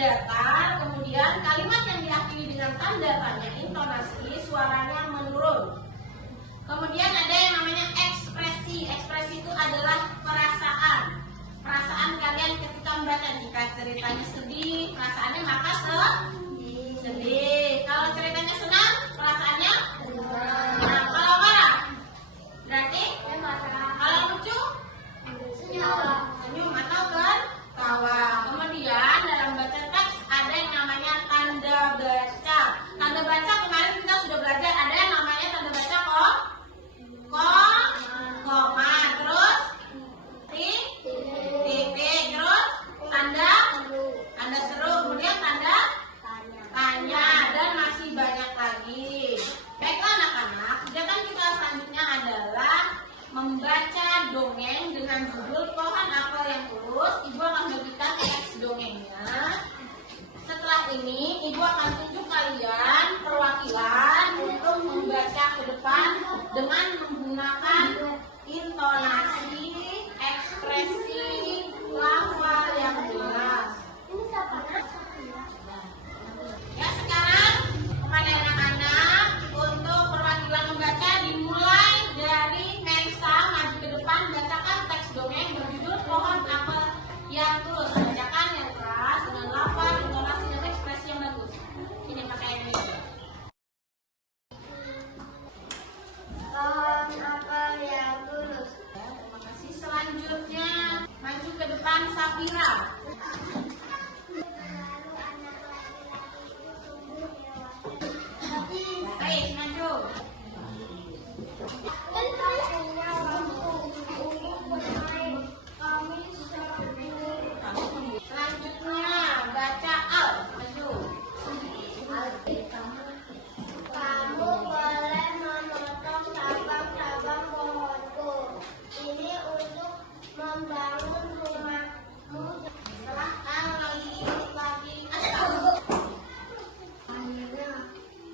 datar, kemudian kalimat yang diakhiri dengan tanda tanya, intonasi, suaranya menurun. Kemudian ada yang namanya ekspresi. Ekspresi itu adalah perasaan. Perasaan kalian ketika membaca. Jika ceritanya sedih, perasaannya maka sedih. Kalau ceritanya senang, perasaannya senang. Kalau marah, berarti kalau lucu, senyum atau tertawa. Kemudian dalam baca teks ada yang namanya tanda baca. Tanda baca kemarin kita sudah belajar, ada yang namanya tanda baca koma, terus titik, terus tanda seru, kemudian tanda tanya, dan masih banyak lagi. Baiklah anak-anak, kegiatan kita selanjutnya adalah membaca dongeng dengan judul Pohon Apel yang Tulus. Ibu akan bagikan teks dongengnya. Setelah ini, Ibu akan tunjuk kalian perwakilan untuk membaca ke depan dengan menggunakan intonasi, ekspresi, lafal yang jelas. Ya, sekarang kepada anak-anak untuk perwakilan membaca dimulai dari Mensa, maju ke depan, bacakan teks dongeng berjudul Pohon Apel yang Tulus. Bacakan yang keras dengan lafal, intonasi, dan ekspresi yang bagus. Ini pakai ini. Pohon apel yang tulus. Ya, terima kasih. Selanjutnya maju ke depan Safira. Baik, maju. Selanjutnya baca Al. Maju. Kamu boleh memotong cabang-cabang pohonku. Ini untuk membangun rumahmu. Setelah Al lagi Asal. Akhirnya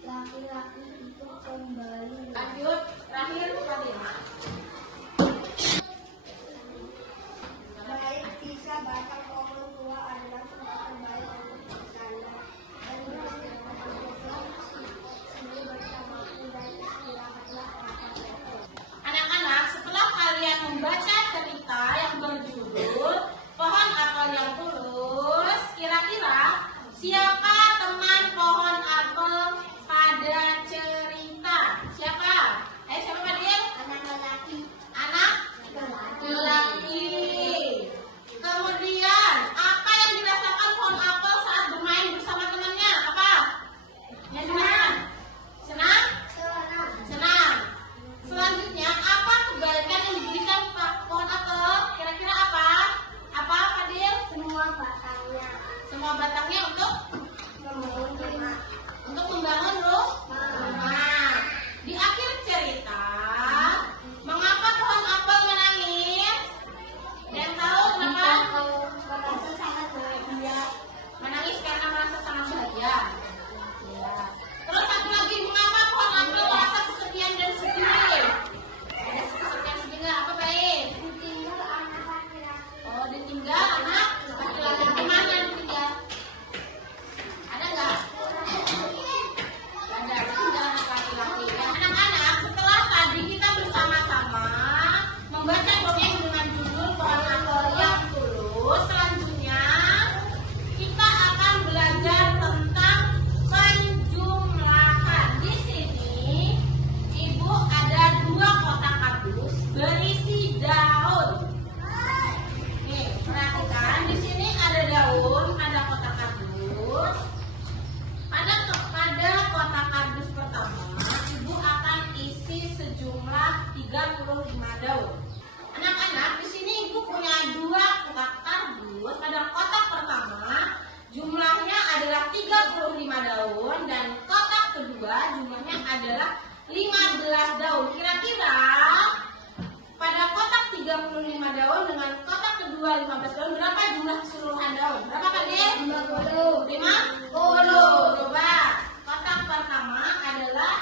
laki-laki itu kembali. Lanjut, terakhir Fatima. Baik bisa batang pohon tua adalah tempat terbaik untuk bersandar dan beristirahat. Sini bersamaku dan istirahatlah kata-kata. Anak-anak, setelah kalian membaca cerita yang berjudul Pohon Apel yang Tulus, kira-kira siapa teman pohon apel pada cerita? Siapa? Siapa Fadil? Anak lelaki. Anak lelaki. Kemudian, apa yang dirasakan pohon apel saat bermain bersama temannya? Apa? Ya, senang. Senang? Senang. Senang. Selanjutnya, apa kebaikan yang diberikan pohon apel? Kira-kira apa? Apa, Fadil? Semua batangnya. Semua batangnya untuk membangun rumah. Di akhir cerita, mengapa pohon apel menangis? Dan tahu kenapa? Merasa sangat bahagia. Menangis karena merasa sangat bahagia. Ya. Terus satu lagi, mengapa pohon apel merasa kesepian dan sedih? Ada kesepian sedih nggak? Apa baik? Ditinggal anak laki-laki. Oh, ditinggal anak laki-laki. Gimana ditinggal? Ada nggak? Ada, ditinggal anak laki-laki. Ya, anak-anak, setelah tadi kita bersama-sama membaca dongeng dengan judul Pohon Apel yang Tulus, selanjutnya kita akan belajar tentang penjumlahan. Di sini, Ibu ada 2 kotak kardus berisi daun. Nih, perhatikan di sini ada daun, ada kotak kardus. Pada kotak kardus pertama, Ibu akan isi sejumlah 35 daun. Anak-anak, di sini Ibu punya 2 kotak kardus. Pada kotak pertama, jumlahnya adalah 35 daun, dan kotak kedua jumlahnya adalah 15 daun. Kira-kira pada kotak 35 daun dengan kotak kedua 15 daun, berapa jumlah keseluruhan daun? Berapa kali? 50. 50. Coba. Kotak pertama adalah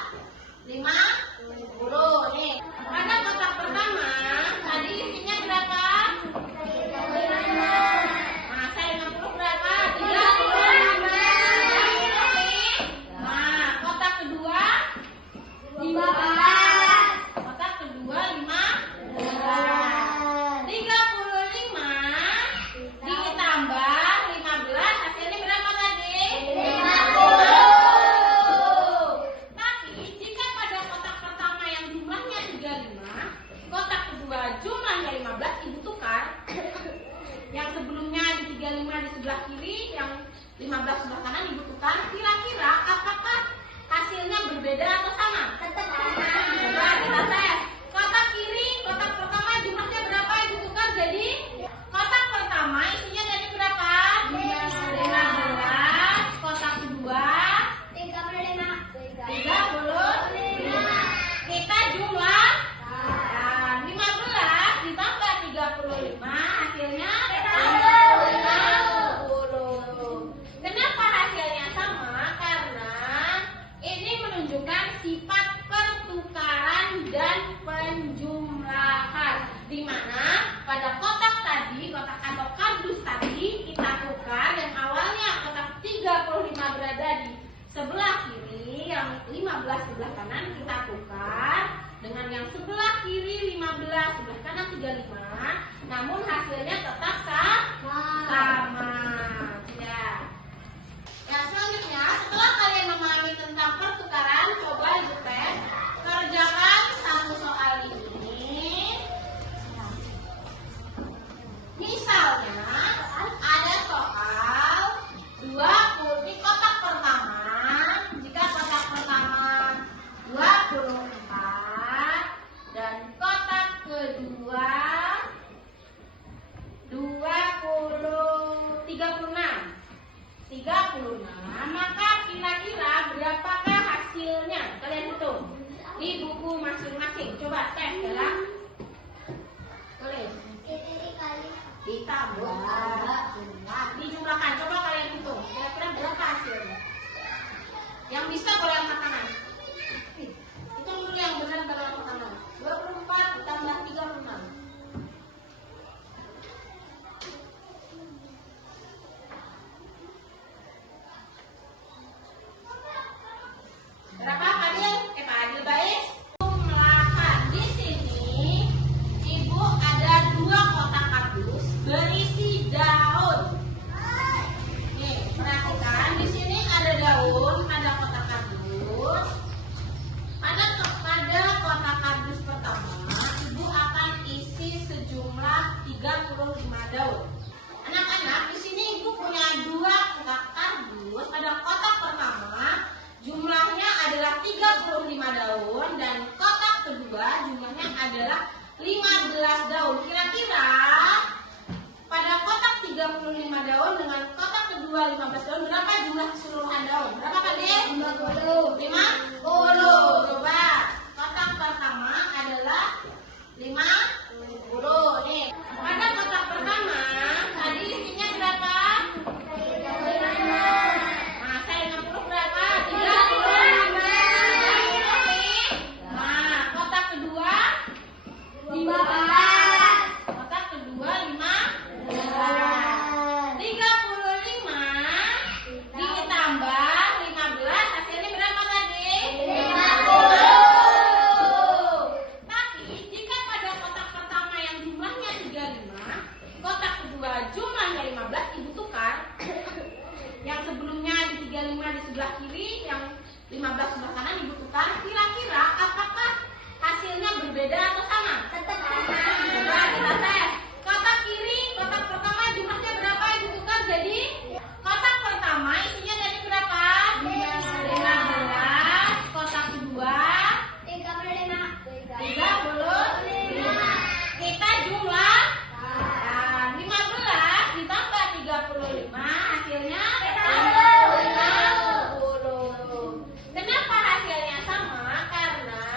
50. Nih, pada kotak pertama tadi isinya berapa? 35. Nah, saya 50 berapa? 30. sifat pertukaran dan penjumlahan, di mana pada kotak tadi, kotak atau kardus tadi kita tukar yang awalnya kotak 35 berada di sebelah kiri, yang 15 sebelah kanan kita tukar dengan yang sebelah kiri 15, sebelah kanan 35, namun hasilnya tetap sama. Ya, selanjutnya setelah kalian memahami tentang pertukaran, coba dites, kerjakan satu soal ini. Misalnya ada soal 20 di kotak pertama, jika kotak pertama 24 dan kotak kedua 36, maka kira-kira berapakah hasilnya? Kalian hitung di buku masing-masing. Coba tes ya. Tulis. Ditambah jumlah, dijumlahkan. Coba kalian hitung. Kira-kira berapa hasilnya? Yang bisa boleh angkat tangan. Hitung dulu yang benar baru angkat tangan. 24 ditambah 36. Berapa Pak Adil? Pak Adil baik. Jumlahan di sini, Ibu ada 2 kotak kardus berisi daun. Nih, perhatikan di sini ada daun, ada kotak kardus. Pada kotak kardus pertama, Ibu akan isi sejumlah 35 daun. Anak-anak, di sini Ibu punya 2 kotak kardus. Pada kotak pertama jumlahnya adalah 35 daun dan kotak kedua jumlahnya adalah 15 daun. Kira-kira pada kotak 35 daun dengan kotak kedua 15 daun berapa jumlah keseluruhan daun? Berapa Pak De? 50. 50. Coba kotak pertama adalah 50. Nih, pada kotak pertama tadi isinya berapa? 50 berapa? 35. Nah, kotak kedua 15. Kotak kedua 15. 35 ditambah 15 hasilnya berapa tadi? 50. Tapi jika pada kotak pertama yang jumlahnya 35, kotak kedua jumlahnya 15, Ibu tukar. Yang sebelumnya di 35 di sebelah kiri, yang 15 sebelah kanan Ibu tukar. Kira-kira apakah hasilnya berbeda atau sama? Tetap sama. Coba kita tes. Kotak kiri, kotak pertama jumlahnya berapa Ibu tukar? Jadi kotak pertama isinya tadi berapa? 15. Kotak kedua 35. Kita jumlah 15 ditambah 35 hasilnya 50. Kenapa hasilnya sama? Karena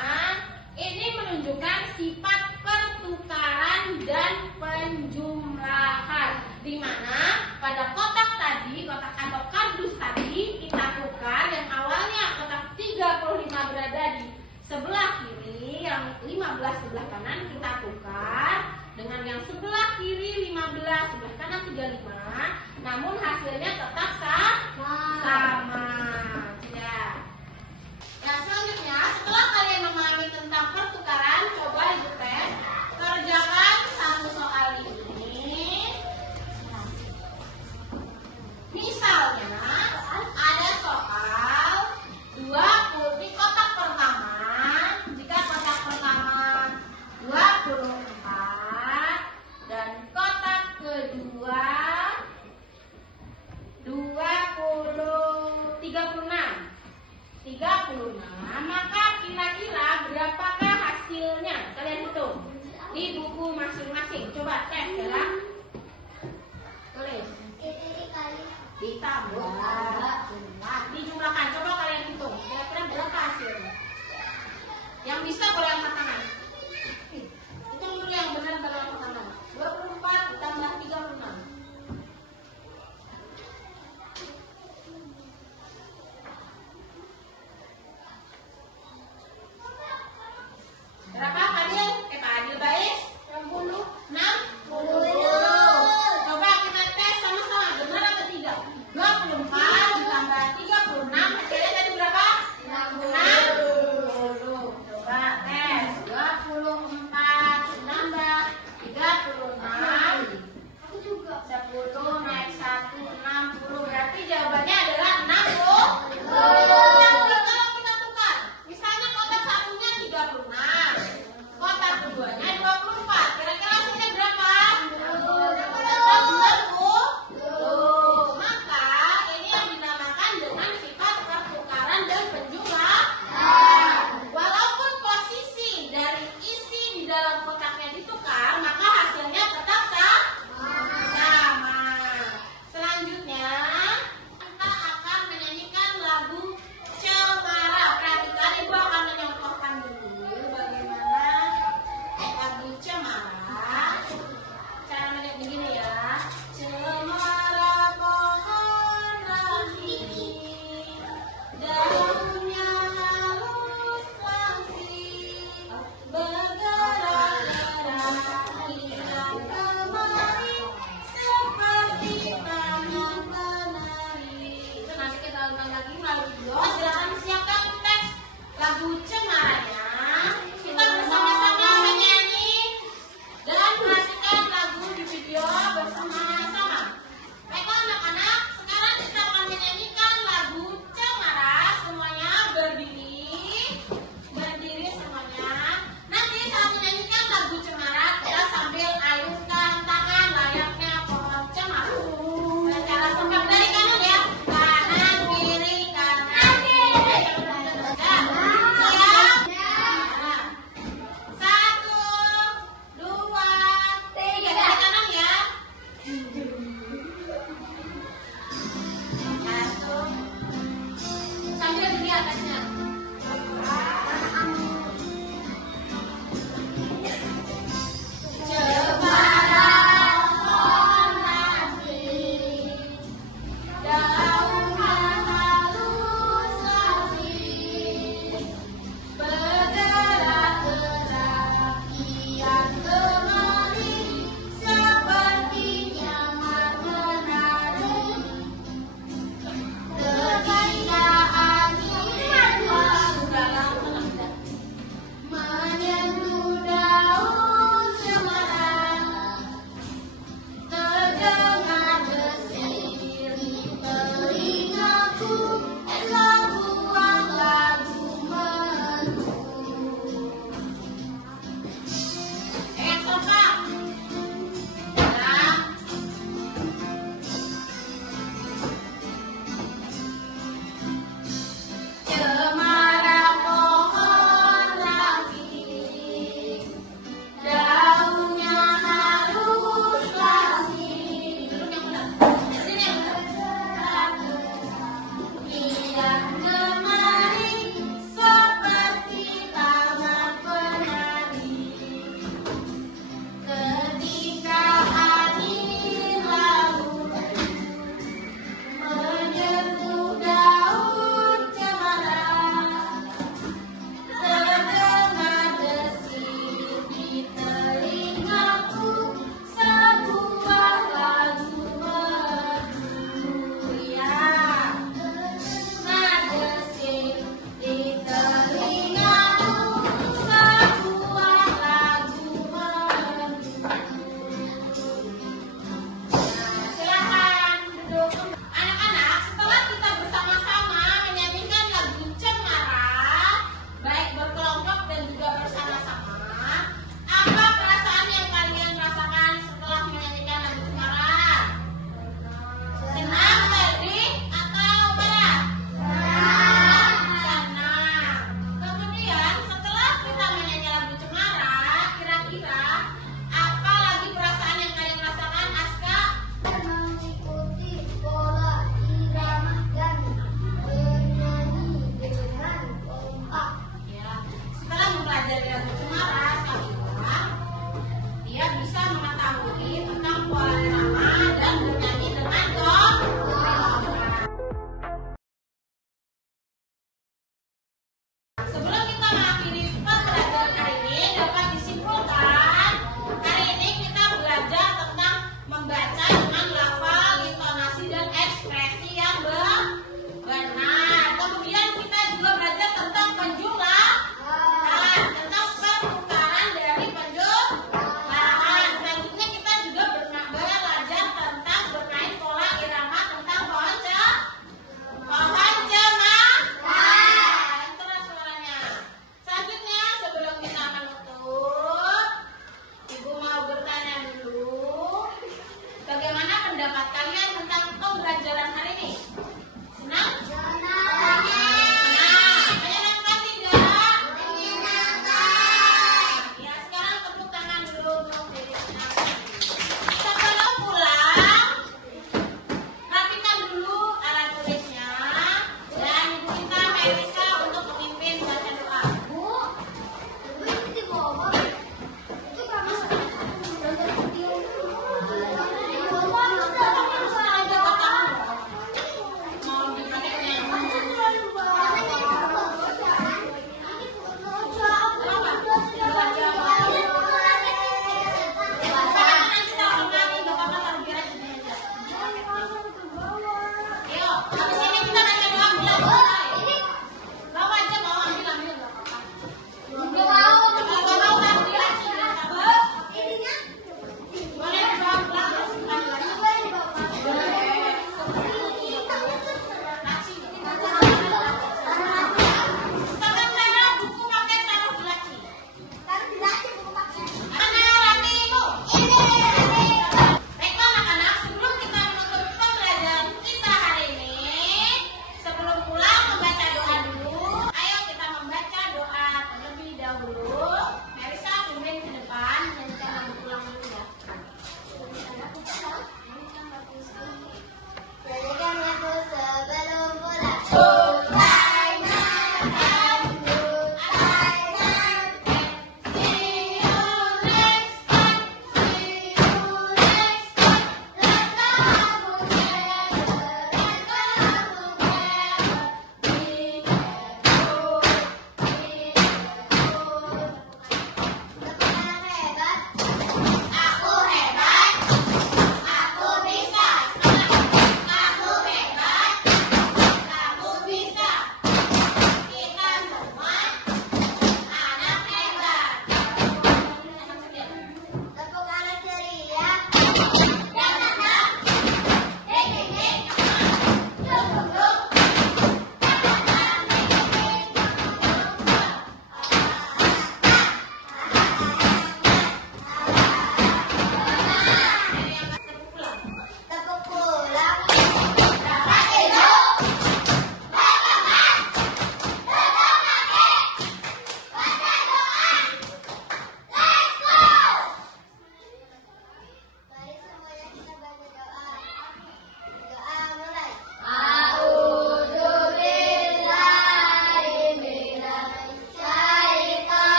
ini menunjukkan sifat pertukaran dan penjumlahan, di mana pada kotak tadi, kotak atau kardus tadi kita tukar yang awalnya kotak 35 berada di sebelah kiri, yang 15 sebelah kanan kita tukar dengan yang sebelah kiri 15, sebelah kanan 35, namun hasilnya tetap sama. Ya, selanjutnya setelah kalian memahami tentang pertukaran, coba dites, kerjakan satu soal ini. Misalnya ada soal 20 di kotak pertama, jika kotak pertama 24 dan kotak kedua 36, maka kira-kira berapakah hasilnya? Kalian hitung di buku masing-masing. Coba tes ya. Tulis. Ditambah jumlah, dijumlahkan. Coba kalian hitung. Kira-kira berapa hasilnya? Yang bisa boleh angkat tangan. Hitung dulu yang benar baru angkat tangan. 24 ditambah 36. atasnya.